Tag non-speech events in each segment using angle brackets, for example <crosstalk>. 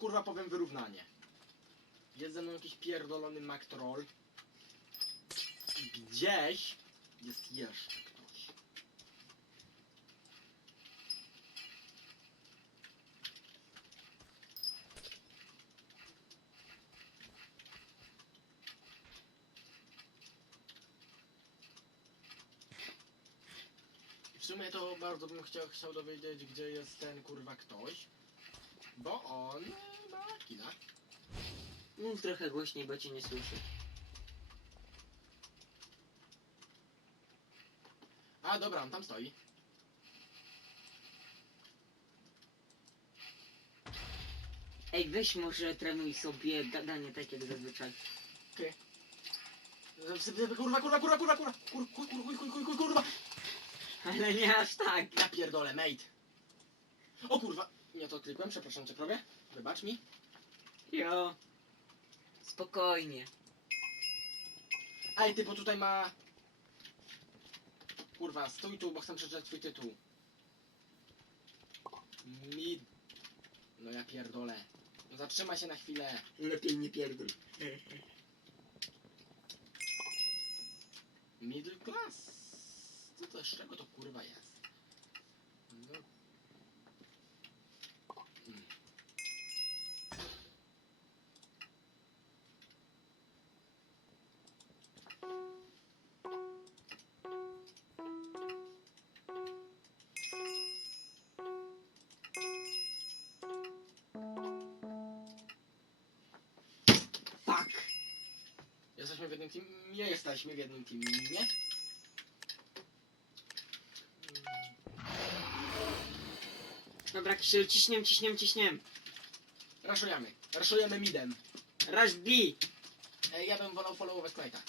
kurwa powiem wyrównanie. Jest ze mną jakiś pierdolony Mac Troll. I Gdzieś jest jeszcze ktoś. W sumie to bardzo bym chciał, chciał dowiedzieć, gdzie jest ten kurwa ktoś. Bo on ma kina. Mów trochę głośniej, bo cię nie słyszę. A dobra, on tam stoi. Ej, weź może trenuj sobie gadanie tak jak zazwyczaj. Kurwa, kurwa, kurwa, kurwa, kurwa, kur, kur, kur, kur, kur, kur, kur, kurwa. Ale nie aż tak. Ja pierdolę, mate. O kurwa, nie to klikłem, przepraszam cię krowie. Wybacz mi. Jo. Spokojnie. Ej, ty, bo tutaj ma... Kurwa, stój tu, bo chcę przeczytać twój tytuł. Mi... No ja pierdolę. No zatrzymaj się na chwilę. Lepiej nie pierdol. Middle class. Co to, z czego to kurwa jest? No. Jesteśmy w jednym teamie? Nie jesteśmy w jednym teamie. Dobra, Kiszyl, ciśniem, ciśniem, ciśniem. Raszujemy. Raszujemy midem. Rush B. Ej, ja bym wolał followować Knighta.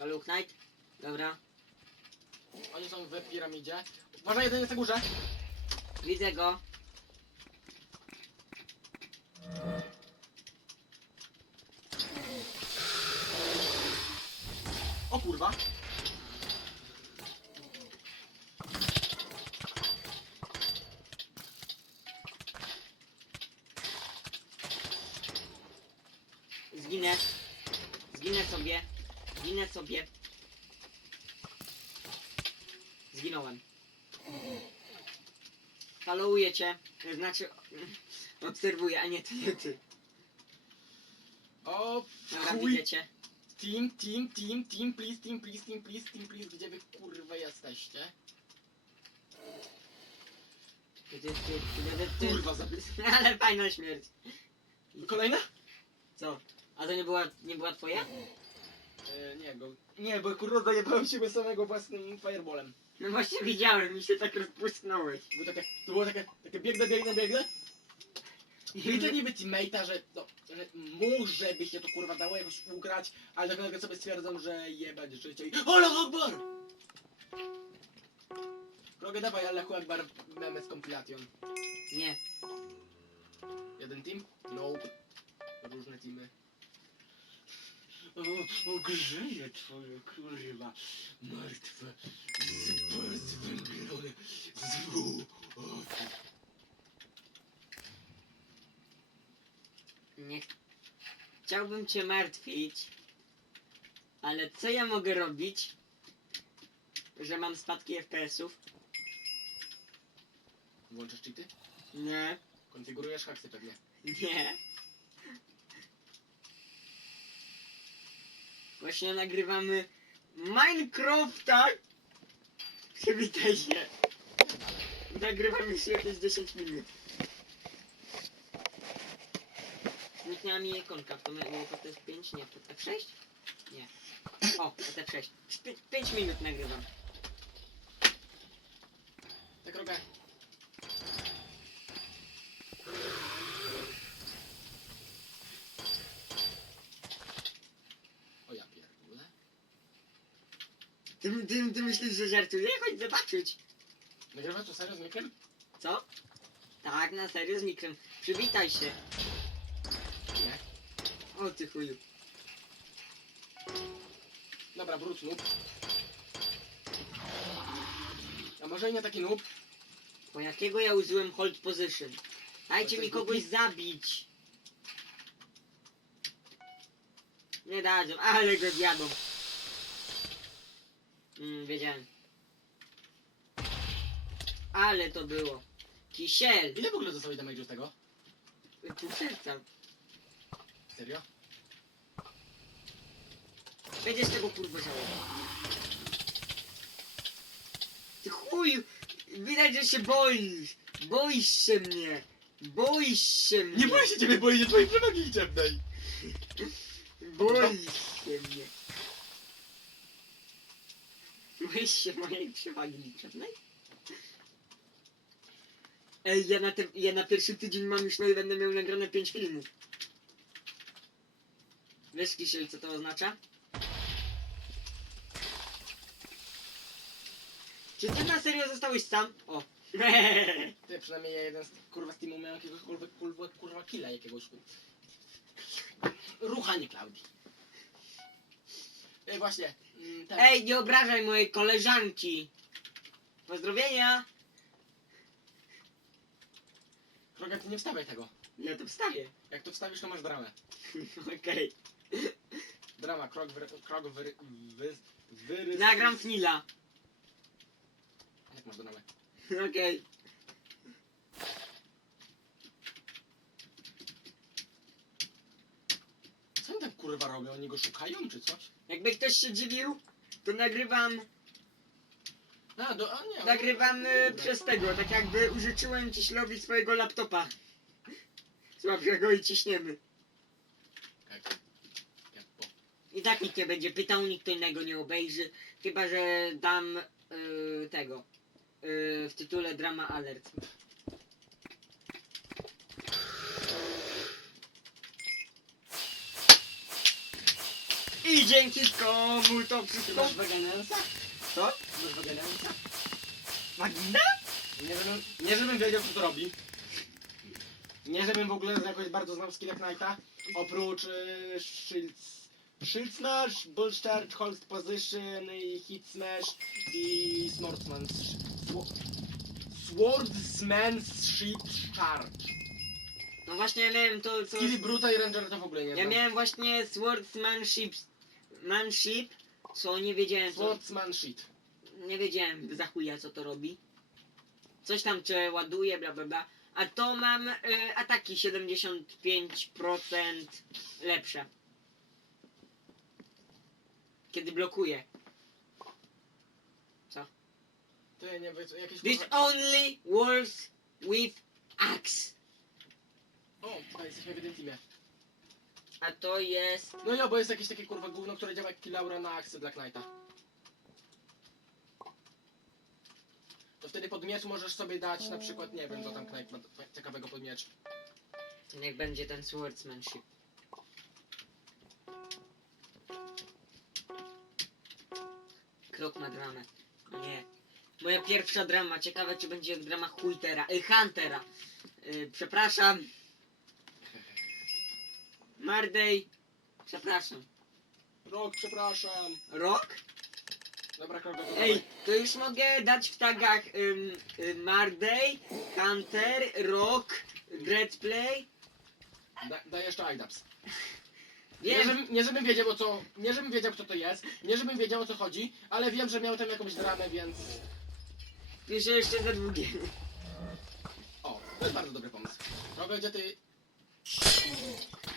Luke Knight. Dobra. Oni są w piramidzie. Uważaj, jeden jest na górze. Widzę go. Kurwa. Zginę. Zginę sobie. Zginę sobie. Zginąłem. Followuję cię. Znaczy... <laughs> Obserwuję, a nie ty, nie ty. O Dobra, chuj. widzę cię. Team, team, team, team, please, team, please, team, please, team, please. Gdzie wy kurwa jesteście? Ty, ty, ty, ty, ty, ty. Kurwa, zabi... <laughs> Ale fajna śmierć. Kolejna? Co? A to nie była, nie była twoja? E, nie, go... Nie, bo kurwa zajebałem siebie samego własnym fireballem. No właśnie widziałem, mi się tak rozpłysnąłeś. Było takie, to było takie, takie biegnę, biegnę, biegnę. I widzę niby teammate'a, że, no, że może by się to kurwa dało jakoś ugrać, ale tak nagle sobie stwierdzam, że jebać życie i... Allah Akbar! Krogę dawaj Allahu Akbar memy z compilation. Nie. Jeden team? Nope. Różne teamy. O, o grzeje twoje kurwa. Martwe. Super zwęglone. Zwu. Nie ch- chciałbym cię martwić, ale co ja mogę robić, że mam spadki FPS-ów? Włączasz cheaty? Nie, Konfigurujesz haksy pewnie. nie. Właśnie nagrywamy Minecrafta. Przywitaj się. Nagrywam już jakieś 10 minut. Zniknęła mi ikonka, to, my, to jest 5, nie, to F6? Nie. O, to F6. 5 minut nagrywam. Tak robię. O ja pierdolę. Ty, ty, ty myślisz, że żartuję? Chodź zobaczyć. Nagrywasz to serio z mikrem? Co? Tak, na serio z mikrem. Przywitaj się. Chodź ty chuju. Dobra, wróć noob. A może nie taki noob? Bo jakiego ja użyłem hold position? Dajcie mi kogoś zabić. Nie dadzą, ale go zjadą. Mm, wiedziałem. Ale to było. Kisiel. Ile w ogóle dostałeś damage'u z tego? Pół serca. Serio? Będziesz tego kurwa żałował. Ty chuj! Widać, że się boisz! Boisz się mnie! Boisz się mnie! Nie boję się ciebie, boję się twojej przewagi liczebnej. Boisz się mnie! Boisz się mojej przewagi liczebnej? Ej, ja na, ten, ja na pierwszy tydzień mam już, no i będę miał nagrane 5 filmów. Wiesz, Kisiel, co to oznacza? Czy ty na serio zostałeś sam? O. <laughs> Ty, przynajmniej ja jeden z tych kurwa z teamu miałem jakiegoś kurwa, kurwa, kurwa killa jakiegoś. Ruchanie Klaudii. Ej, właśnie. mm, Ten. Ej, nie obrażaj mojej koleżanki. Pozdrowienia. Kroga, ty nie wstawiaj tego. Ja to wstawię. Jak to wstawisz, to masz dramę. <laughs> Okej. Drama, krok, wyry, krok, wyry, wy, wyrys... Nagram Fnila. Jak masz dramę? Okej. Co oni tam kurwa robią? Oni go szukają, czy coś? Jakby ktoś się dziwił, to nagrywam, A, do, a nie. nagrywam y, przez tego, tak jakby użyczyłem Ciślowi swojego laptopa. <laughs> Słabszego i ciśniemy. Jak, jak po. I tak nikt nie będzie pytał, nikt innego nie obejrzy, chyba że dam y, tego w tytule Drama Alert. I dzięki komu to wszystko... masz weganensa? Co? Masz weganensa? Magina? Nie żebym, nie żebym wiedział, co to robi. Nie żebym w ogóle jakoś bardzo znał skill Knighta. Oprócz y, Shields... Shield Smash, Bull Charge, Hold Position, i Hit Smash i Swordsman's... Swo- Swordsman's Ship Charge. No właśnie ja miałem to, co... Skilli Bruta i Ranger to w ogóle nie Ja znam. miałem właśnie swordsmanship, manship, co nie wiedziałem co, Swordsman Shit. nie wiedziałem za chuja co to robi. Coś tam czy ładuje, bla bla bla. A to mam y, ataki 75% lepsze. Kiedy blokuję. To ja nie wiem, co- jakieś This only works with axe. O, tutaj jesteśmy w jednym teamie. A to jest... No ja, bo jest jakieś takie kurwa gówno, które działa jak Kilaura na aksy Black Knighta. To wtedy pod miecz możesz sobie dać na przykład, nie wiem co tam Knight ma ciekawego pod miecz. Niech będzie ten swordsmanship. Krok na dramę. O nie. Moja pierwsza drama. Ciekawe czy będzie jak drama Huitera. Y, Huntera. Y, przepraszam. Mardej. Przepraszam. Rok, przepraszam. Rok? Dobra, krok do Ej, to już mogę dać w tagach ym, y, Mardej, Hunter, Rock, Dreadplay. Da, daj jeszcze IDAPS. Nie żebym, nie żebym wiedział o co, nie żebym wiedział kto to jest, nie żebym wiedział o co chodzi, ale wiem, że miał tam jakąś dramę, więc... piszę jeszcze za długie. O, to jest bardzo dobry pomysł. Rogo, gdzie ty...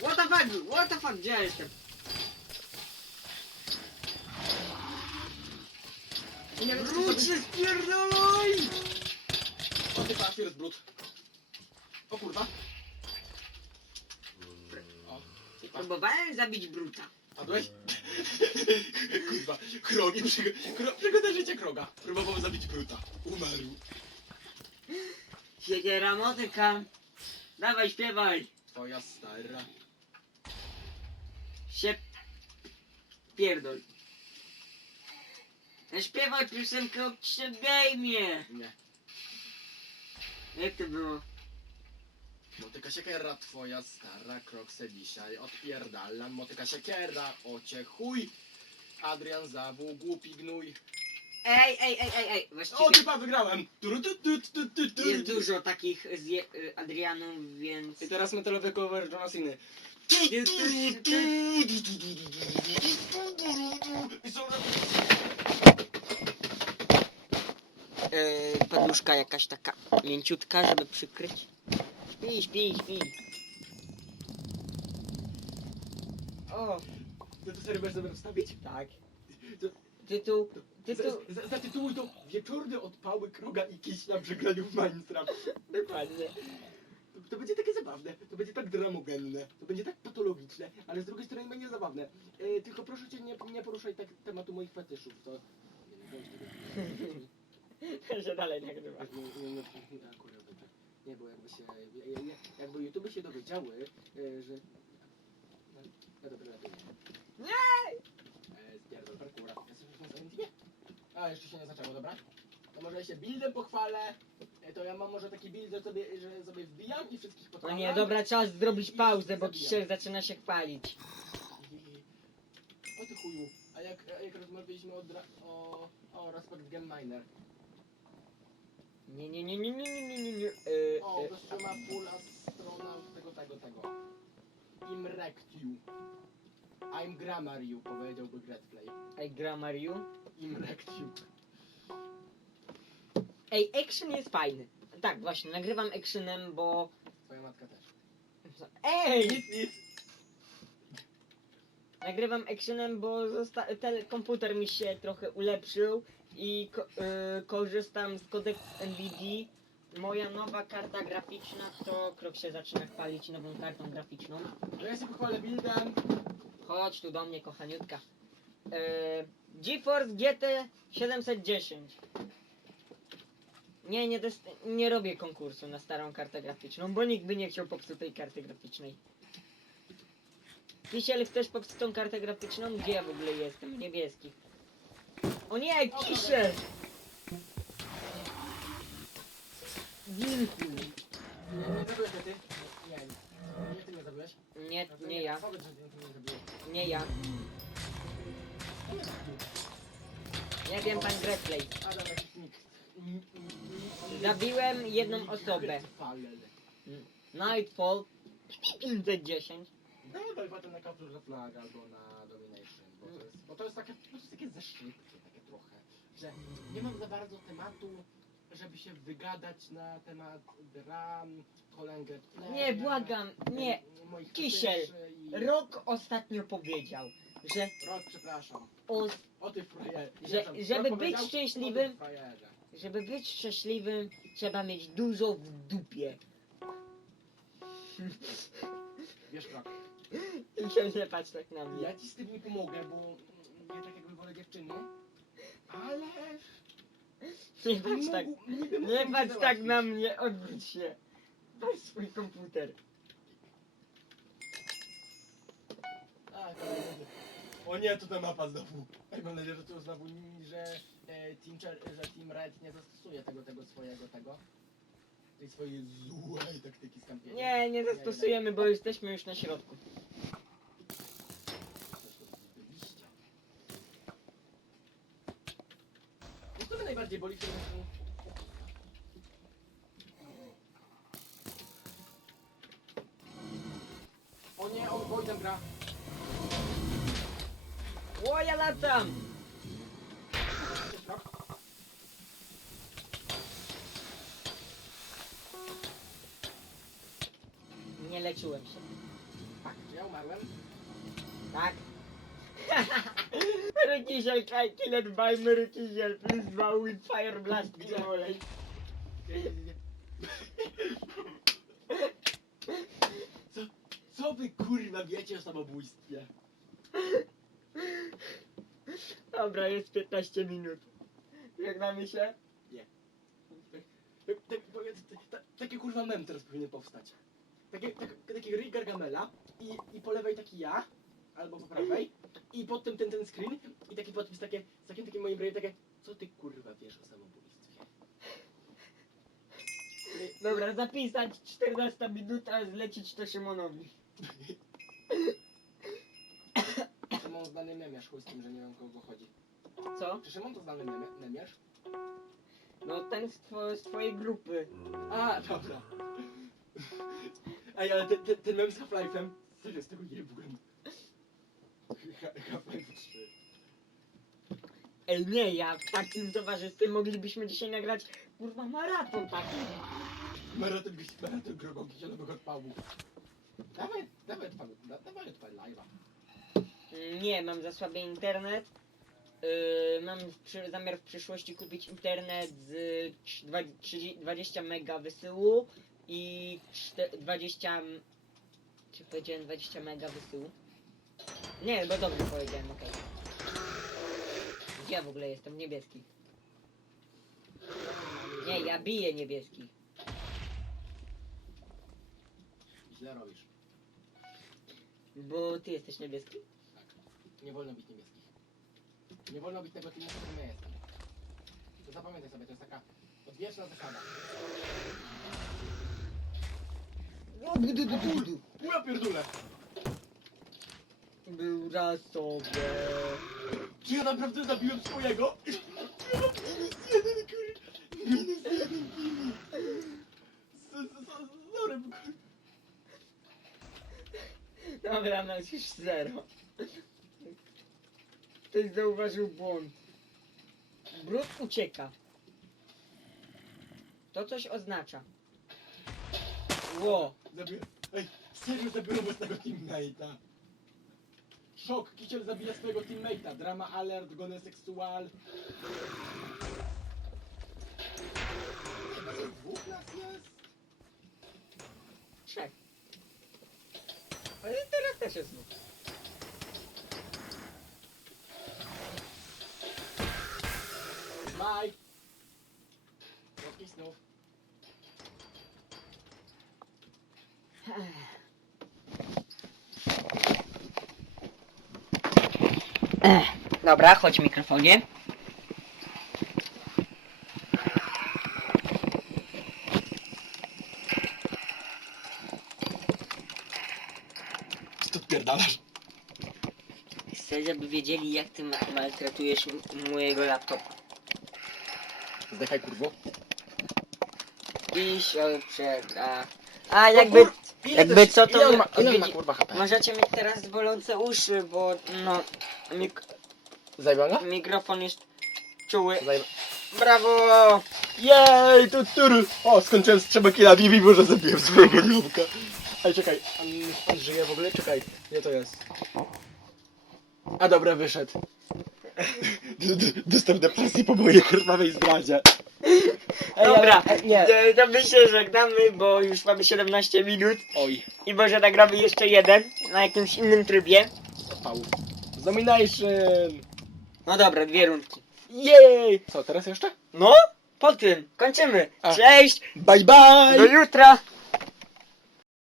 What the fuck? What the fuck? Gdzie ja jestem? I nie wiem, Wróć się spierdoloj! O, ty pa, First Blood. O kurwa. O, ty pa. Próbowałem zabić Bruta. Padłeś? <laughs> Kurwa, krogi, przygo kro przygoda życia kroga. Próbował zabić Bruta. Umarł. Siedziera motyka. Dawaj, śpiewaj. Twoja stara. Się... Pierdol. Śpiewaj piosenkę o Game'ie. Nie. Jak to było? Motyka siekiera, twoja stara, krok se dzisiaj odpierdalam. Motyka siekiera, ocie chuj. Adrian zawół, głupi gnój. Ej, ej, ej, ej, ej. O, Właściwie typa, wygrałem! Turu, tu, tu, tu, tu, tu. jest dużo takich z Je- y, Adrianów, więc... I teraz metalowy cover Johna Cena. I są na Yy, jakaś taka mięciutka, żeby przykryć. Śpi, śpi, śpi. O, Ty to serio będziesz sobie wstawić? tak. To- Tytuł, tytuł, Zatytułuj to Wieczorne odpały Kroga i Kiś na przegraniu w Minecraft. dokładnie. To, to będzie takie zabawne, to będzie tak dramogenne, to będzie tak patologiczne, ale z drugiej strony będzie zabawne. E, tylko proszę cię, nie, nie poruszaj tak tematu moich fetyszów, to... Że dalej nagrywa. Nie, nie, nie, nie, akurat dobrze. Nie, bo jakby się... ja- ja- Jakby YouTube się dowiedziały, e, że... No, no dobra, lepiej nie. Nie! Spierdol parkura. Teamie? A, jeszcze się nie zaczęło, dobra? To może ja się buildem pochwalę. E, To ja mam może taki build, że sobie, że sobie wbijam i wszystkich No podpalam. nie, dobra, czas zrobić pauzę, bo kisiel zaczyna się chwalić. O ty chuju. A jak, a jak rozmawialiśmy o, dra- o, o Respect Game Miner? Nie, nie, nie, nie, nie, nie, nie, nie, nie. Yy, O, gościu ma full strona tego, tego, tego. Im you. I'm grammar you, powiedziałby Gretplay. Ej, Grammar You. Im you. Ej, action jest fajny. Tak, właśnie, nagrywam actionem, bo... Twoja matka też. Ej! Nagrywam actionem, bo zosta- ten komputer mi się trochę ulepszył i ko- y, korzystam z kodek NVIDIA. Moja nowa karta graficzna to krok się zaczyna chwalić nową kartą graficzną. No ja się pochwalę buildem. Chodź tu do mnie, kochaniutka. E, GeForce GT 710. Nie, nie, nie robię konkursu na starą kartę graficzną, bo nikt by nie chciał popsutej karty graficznej. Kisiel, chcesz popsutą kartę graficzną? Gdzie ja w ogóle jestem? Niebieski. O nie, kisze! Wilku. Nie, nie ja. Nie ja. Ja wiem pan Greplay. Zabiłem jedną osobę. Nightfall. Imdę 10. Dawaj potem na Capture Flag albo na Domination, bo to jest, bo to jest takie, to jest takie zeszczypkie, takie trochę, że nie mam za bardzo tematu, żeby się wygadać na temat dram, Colin Nie, błagam, nie. moich Kisiel. fetyszy i... Rok ostatnio powiedział, że, Rok, przepraszam. o, O ty frajerze. Że- Przepraszam, żeby Rok być powiedział, szczęśliwym- frajerze. żeby być szczęśliwym, trzeba mieć dużo w dupie. Wiesz Rok, <laughs> I się nie patrz tak na mnie. ja ci z tym nie pomogę, bo ja tak jakby wolę dziewczyny, ale... Nie patrz tak, mógł- niby nie patrz tak załatwić. na mnie, odwróć się. Weź swój komputer. A. O nie, to ta mapa znowu. Ej, mam nadzieję, że to znowu, że e, Team, Cher- że Team Red nie zastosuje tego, tego swojego, tego. Tej swojej złej taktyki skampienia. Nie, nie zastosujemy, bo jesteśmy już na środku. Wiesz, co mnie najbardziej boli w tym roku? O nie, on Voidem gra. O, ja latam! Nie leczyłem się. Tak, czy ja umarłem? Tak? <laughs> Rykiziel, I killed by me, Rykiziel, please bow with fire blast Gdzie? Olej. Nie, nie, nie, nie. Co, co wy kurwa wiecie o samobójstwie? Dobra, jest 15 minut. Żegnamy się? Tak, tak, powiedz, ta- Taki kurwa mem teraz powinien powstać. Taki, tak, taki Gargamela i, i po lewej taki ja, albo po prawej, i pod tym ten, ten screen i taki podpis takie, z takim takim moim brainem takie, co ty kurwa wiesz o samobójstwie? Dobra, zapisać 14 minuta, zlecić to Szymonowi. <coughs> Szymon znany memiarz, chuj z tym, że nie wiem kogo chodzi. Co? Czy Szymon to znany memi- memiarz? No ten z, two, z twojej grupy. A, dobra. Ej, ale ten, ten, ten mem z Half-Life'em, Co jest tego jebłem? HP3. Ej, nie, ja w takim towarzystwie moglibyśmy dzisiaj nagrać, kurwa, maraton taki. Maraton, maraton grogonki zielonych odpałów. Dawaj, dawaj odpal, da- dawaj odpal live'a. Mm, Nie, mam za słaby internet. Yy, mam w przy, zamiar w przyszłości kupić internet z trz- dwa- 30 20 mega wysyłu i czte- 20... m- Czy powiedziałem 20 mega wysyłu? Nie, bo dobrze powiedziałem, okej. Gdzie ja w ogóle jestem? Niebieski. Nie, ja biję niebieski. Źle robisz. Bo ty jesteś niebieski? Nie wolno bić niebieskich. Nie wolno bić tego którym ja jestem. To zapamiętaj sobie, to jest taka odwieczna zasada. Ja pierdolę! Był raz sobie. Czy ja naprawdę zabiłem swojego? Minus jeden, kur... Minus jeden, minus. Sorry, kur... Dobra, już zero. Ktoś zauważył błąd. Brud ucieka. To coś oznacza. Ło. Zabiłem... Ej, serio zabiłem własnego teammate'a. Szok, Kiciel zabija swojego teammate'a. Drama alert, gone seksual. Chyba dwóch nas jest? Trzech. Ale teraz też jest znów. Mike! Słodkich snów. Dobra, chodź mikrofonie. Co tu odpierdalasz? Chcę, żeby wiedzieli jak ty ma- maltretujesz m- mojego laptopa. Zdechaj kurwo. Pisiol przegra. A jakby, jakby co to... Ile on ma, ile on ma kurwa HP? Możecie mieć teraz bolące uszy, bo no... Mik Zajebał go? mikrofon jest czuły. Zajeb... Brawo! Jej, tu turu! O, skończyłem z trzema killami, mimo że zabiłem swojego ziomka. Ej, czekaj, on, on żyje w ogóle? Czekaj, nie to jest. A dobra, wyszedł. D- d- Dostał depresji po mojej krwawej zdradzie. Ej, Dobra, ale- nie. e, to my się żegnamy, bo już mamy 17 minut Oj, i może nagramy jeszcze jeden na jakimś innym trybie. pałów. Domination! No dobra, dwie rundki. Jej! Co, teraz jeszcze? No, po tym kończymy. A. Cześć, Bye bye! do jutra.